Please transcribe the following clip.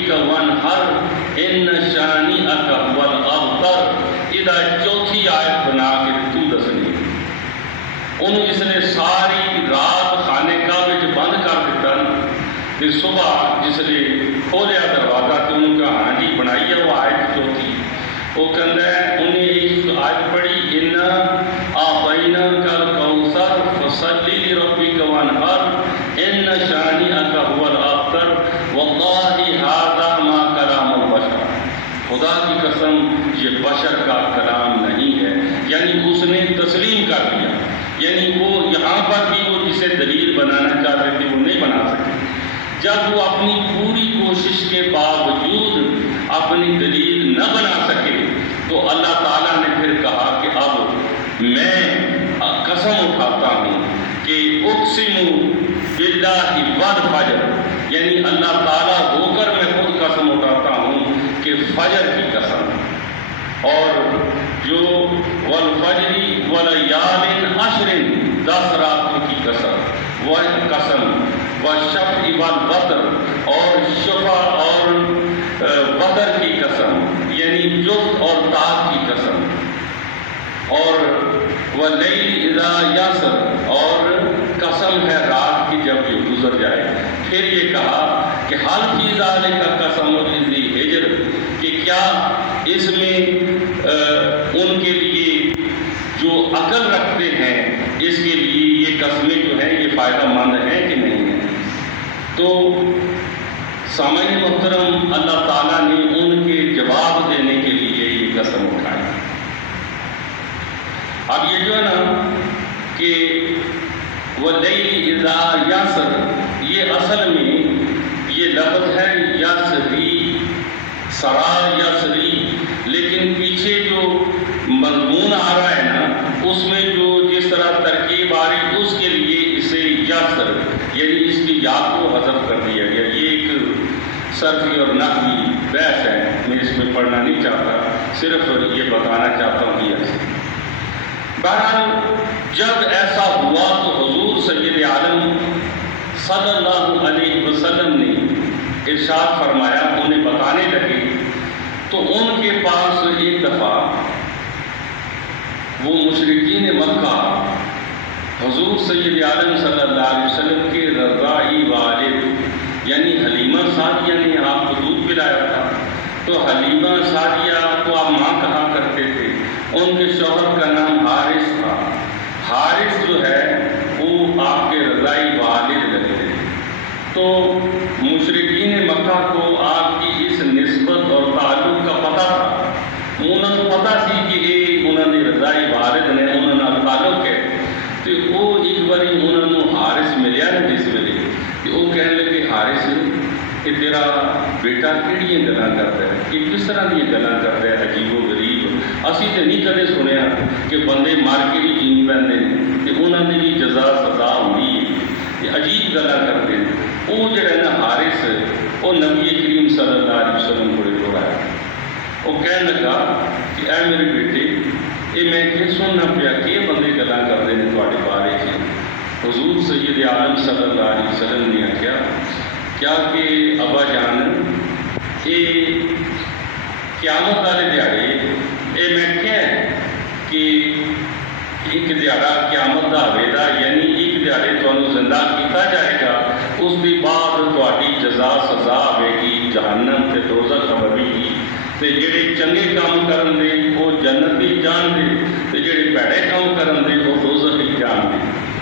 ربک وانحر ان شانئک هو الابتر۔ یہ چوتھی آیت بنا کے تو دسنی انہوں جس نے ساری رات خانے کعبے وچ بند کر دیتا تے صبح جس نے کھولیا دروازہ تو انہوں کہا ہاں جی بنائی ہے وہ آیت چوتھی۔ وہ کہتا ہے انہیں ایک آیت پڑھی انا اعطیناک الکوثر فصلی لربک وانحر ان شانئک هو الابتر واللہ ھذا ما کلام البشر۔ خدا کی قسم یہ بشر کا کلام نہیں ہے، یعنی اس نے تسلیم کر لیا، یعنی وہ یہاں پر بھی وہ جسے دلیل بنانا چاہتے تھے وہ نہیں بنا سکے۔ جب وہ اپنی پوری کوشش کے باوجود اپنی دلیل نہ بنا سکے تو اللہ تعالیٰ نے پھر کہا کہ اب میں قسم اٹھاتا ہوں کہ اقسم باللہ والفجر، یعنی اللہ تعالیٰ ہو کر میں خود قسم اٹھاتا ہوں کہ فجر کی قسم، اور جو والفجر ولیال عشر 10 راتوں کی قسم، وہ قسم والشفع والوتر، اور شفع اور وتر کی قسم یعنی جفت اور تاک کی قسم، اور واللیل اذا یسر، اور قسم ہے رات کی جب یہ گزر جائے۔ پھر یہ کہا کہ حل فی ذالک قسم لذی حجر، کہ کیا اس میں ان کے لیے جو عقل رکھتے ہیں اس کے لیے یہ قسمیں جو ہیں یہ فائدہ مند ہیں کہ نہیں ہیں۔ تو سامعین محترم، اللہ تعالیٰ نے ان کے جواب دینے کے لیے یہ قسم اٹھائی۔ اب یہ جو ہے نا کہ واللیل اذا یسر، یہ اصل میں یہ لفظ ہے یسری، سرا یسری، لیکن پیچھے جو مضمون آ رہا ہے نا اس میں جو جس طرح ترکیب آ رہی اس کے لیے اسے یسر یعنی اس کی یا کو حذف کر دیا گیا۔ یہ ایک صرفی اور نحوی بحث ہے، میں اس میں پڑھنا نہیں چاہتا، صرف یہ بتانا چاہتا ہوں کہ ایسے۔ بہرحال جب ایسا ہوا تو حضور سید عالم صلی اللہ علیہ وسلم نے ارشاد فرمایا، انہیں بتانے لگے تو ان کے پاس ایک دفعہ وہ مشرکین مکہ حضور سید عالم صلی اللہ علیہ وسلم کے رضاعی والد یعنی حلیمہ سعدیہ نے آپ کو دودھ پلایا تھا، تو حلیمہ سعدیہ کو آپ ماں کہا کرتے تھے، ان کے شوہر کا نام حارث تھا۔ حارث جو ہے وہ آپ کے رضاعی والد لگتے تھے۔ تو مشرکین مکہ کو آپ کی اس نسبت اور تعلق کا پتہ تھا، انہوں نے پتہ سی کہ یہ انہوں نے رضاعی والد نے انہوں نے تعلق ہے، تو وہ ایک باری انہوں نے حارث ملیا نا جس ویلے کہ وہ کہنے لگے حارث کہ تیرا بیٹا کہڑیاں گلاں کرتا ہے، کہ کس طرح دیا گلاں کرتا ہے عجیب و غریب، اسی تو نہیں کدے سنیا کہ بندے مار کے بھی جین پہنتے ہیں کہ انہوں نے بھی جزا سزا ہوئی ہے، یہ عجیب گلاں کرتے ہیں۔ وہ جڑا نا حارث وہ نبی کریم صلی اللہ علیہ وسلم کو توڑا ہے، وہ کہنے لگا کہ اے میرے بیٹے یہ میں کہ سننا پیا کہ بندے گلاں کرتے ہیں تھوڑے بارے سے۔ حضور سید عالم صلی اللہ علیہ وسلم نے آخیا کیا کہ ابا جان یہ قیامت والے دیہڑے یہ میں کیا کہ ایک دیہڑا قیامت کا ہوئے گا، یعنی ایک دیہڑے تمہیں زندہ کیتا جائے گا، اس کے بعد تھوڑی جزا سزا ہوئے گی جہنم تے دوزخ ہوے گی، تے جڑے چنگے کام کرن دے وہ جنت دی جان دے،